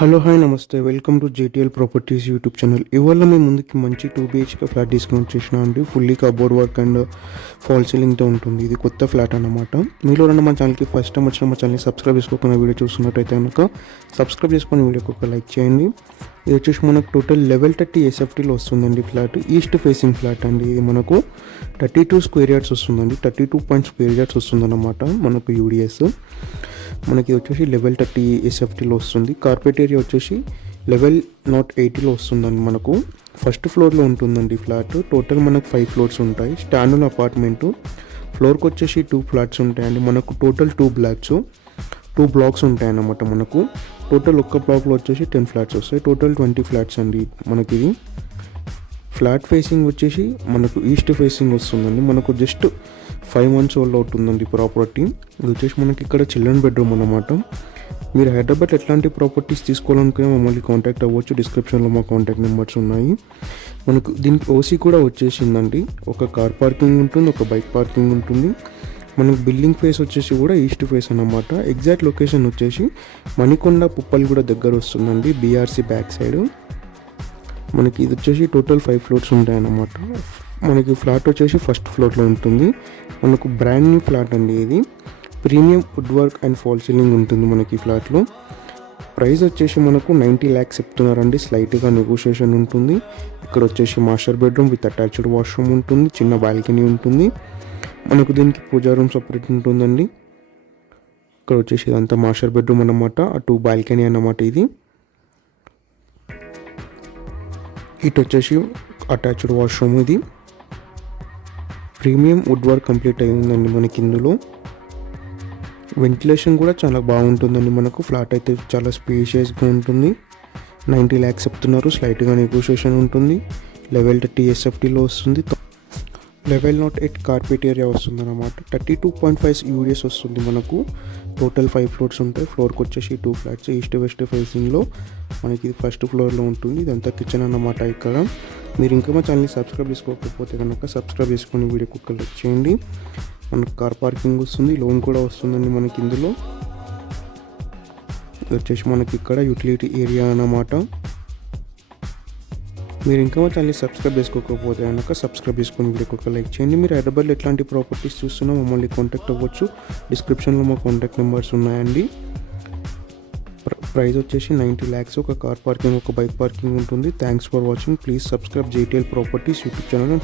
Hello hi నమస్తే, welcome to JTL properties YouTube channel. ఇవాళ మీ ముందుకి మంచి 2 BHK ఫ్లాట్ తీసుకొని వచ్చేసిన అండి. Fully cupboard work and false సీలింగ్తో ఉంటుంది. ఇది కొత్త ఫ్లాట్ అన్నమాట. మీలో ఉన్న మా ఛానల్కి ఫస్ట్ టైం వచ్చిన మా ఛానల్ని సబ్స్క్రైబ్ చేసుకోకుండా వీడియో చూస్తున్నట్టయితే కనుక సబ్స్క్రైబ్ చేసుకుని వీడియోకి ఒక లైక్ చేయండి. ఇది వచ్చేసి మనకు టోటల్ లెవెల్ 30 SFTలో వస్తుందండి ఫ్లాట్. ఈస్ట్ ఫేసింగ్ ఫ్లాట్ అండి. ఇది మనకు 32 స్క్వేర్ యార్డ్స్ వస్తుందండి. 32 స్క్వేర్ యార్డ్స్ వస్తుందన్నమాట మనకు యూడిఎస్. మనకి వచ్చేసి లెవెల్ 30 SFTలో వస్తుంది. కార్పెట్ ఏరియా వచ్చేసి లెవెల్ 80లో వస్తుందండి. మనకు ఫస్ట్ ఫ్లోర్లో ఉంటుందండి ఫ్లాట్. టోటల్ మనకు 5 ఫ్లోర్స్ ఉంటాయి. Standard apartment. ఫ్లోర్కి వచ్చేసి 2 ఫ్లాట్స్ ఉంటాయండి. మనకు టోటల్ 2 బ్లాక్స్ ఉంటాయన్నమాట. మనకు టోటల్ ఒక్క బ్లాక్లో వచ్చేసి 10 ఫ్లాట్స్ వస్తాయి. టోటల్ 20 ఫ్లాట్స్ అండి మనకి. ఇది ఫ్లాట్ ఫేసింగ్ వచ్చేసి మనకు ఈస్ట్ ఫేసింగ్ వస్తుందండి. మనకు జస్ట్ 5 months ఓల్డ్ అవుతుందండి ప్రాపర్టీ. ఇది వచ్చేసి మనకి ఇక్కడ చిల్డ్రన్ బెడ్రూమ్ అన్నమాట. మీరు హైదరాబాద్ ఎట్లాంటి ప్రాపర్టీస్ తీసుకోవాలనుకునే మమ్మల్ని కాంటాక్ట్ అవ్వచ్చు. డిస్క్రిప్షన్లో మా కాంటాక్ట్ నెంబర్స్ ఉన్నాయి. మనకు దీనికి ఓసీ కూడా వచ్చేసిందండి. ఒక కార్ పార్కింగ్ ఉంటుంది, ఒక బైక్ పార్కింగ్ ఉంటుంది. మనకు బిల్డింగ్ ఫేస్ వచ్చేసి కూడా ఈస్ట్ ఫేస్ అన్నమాట. ఎగ్జాక్ట్ లొకేషన్ వచ్చేసి మణికొండ పుప్పల్గూడ దగ్గర వస్తుందండి, బీఆర్సీ బ్యాక్ సైడ్. మనకి ఇది వచ్చేసి టోటల్ 5 ఫ్లోర్స్ ఉంటాయన్నమాట. మనకి ఫ్లాట్ వచ్చేసి ఫస్ట్ ఫ్లోర్లో ఉంటుంది. మనకు బ్రాండ్ న్యూ ఫ్లాట్ అండి. ఇది premium wood work and fall ceiling ఉంటుంది మనకి ఈ ఫ్లాట్లో. ప్రైస్ వచ్చేసి మనకు 90 lakhs చెప్తున్నారండి. స్లైట్గా నెగోషియేషన్ ఉంటుంది. ఇక్కడ వచ్చేసి master bedroom with attached washroom ఉంటుంది. చిన్న బాల్కనీ ఉంటుంది. మనకు దీనికి పూజా రూమ్ సపరేట్ ఉంటుందండి. ఇక్కడ వచ్చేసి ఇదంతా మాస్టర్ బెడ్రూమ్ అన్నమాట. 2 బాల్కనీ అన్నమాట. ఇది ఇటు వచ్చేసి అటాచ్డ్ వాష్రూమ్. ఇది ప్రీమియం వుడ్ వర్క్ కంప్లీట్ అయ్యిందండి మనకి. ఇందులో వెంటిలేషన్ కూడా చాలా బాగుంటుందండి. మనకు ఫ్లాట్ అయితే చాలా స్పేషియస్గా ఉంటుంది. 90 lakhs చెప్తున్నారు. స్లైట్గా నెగోషియేషన్ ఉంటుంది. లెవెల్ 30 SFTలో వస్తుంది. లెవెల్ 8 కార్పెట్ ఏరియా వస్తుంది అన్నమాట. 32.5 యూడిఎస్ వస్తుంది మనకు. టోటల్ 5 ఫ్లోర్స్ ఉంటాయి. ఫ్లోర్కి వచ్చేసి 2 ఫ్లాట్స్ ఈస్ట్ వెస్ట్ ఫేసింగ్లో మనకి ఇది ఫస్ట్ ఫ్లోర్లో ఉంటుంది. ఇదంతా కిచెన్ అన్నమాట. ఇక్కడ మీరు ఇంకా మా ఛానల్ని సబ్స్క్రైబ్ చేసుకోకపోతే కనుక సబ్స్క్రైబ్ చేసుకుని వీడియోకి ఒక లైక్ చేయండి. మనకు కార్ పార్కింగ్ వస్తుంది, లోన్ కూడా వస్తుందండి మనకి. ఇందులో ఇది వచ్చేసి మనకి ఇక్కడ యూటిలిటీ ఏరియా అన్నమాట. మీరు ఇంకా మా ఛానల్ని సబ్స్క్రైబ్ చేసుకోకపోతే కనుక సబ్స్క్రైబ్ చేసుకుని వీడియోకి ఒక లైక్ చేయండి. మీరు హైదరాబాద్లో ఎట్లాంటి ప్రాపర్టీస్ చూస్తున్నా మమ్మల్ని కాంటాక్ట్ అవ్వచ్చు. డిస్క్రిప్షన్లో మా కాంటాక్ట్ నెంబర్స్ ఉన్నాయండి. ప్రైస్ వచ్చేసి 90 lakhs. ఒక కార్ పార్కింగ్, ఒక బైక్ పార్కింగ్ ఉంటుంది. Thanks for watching. Please subscribe JTL properties YouTube channel.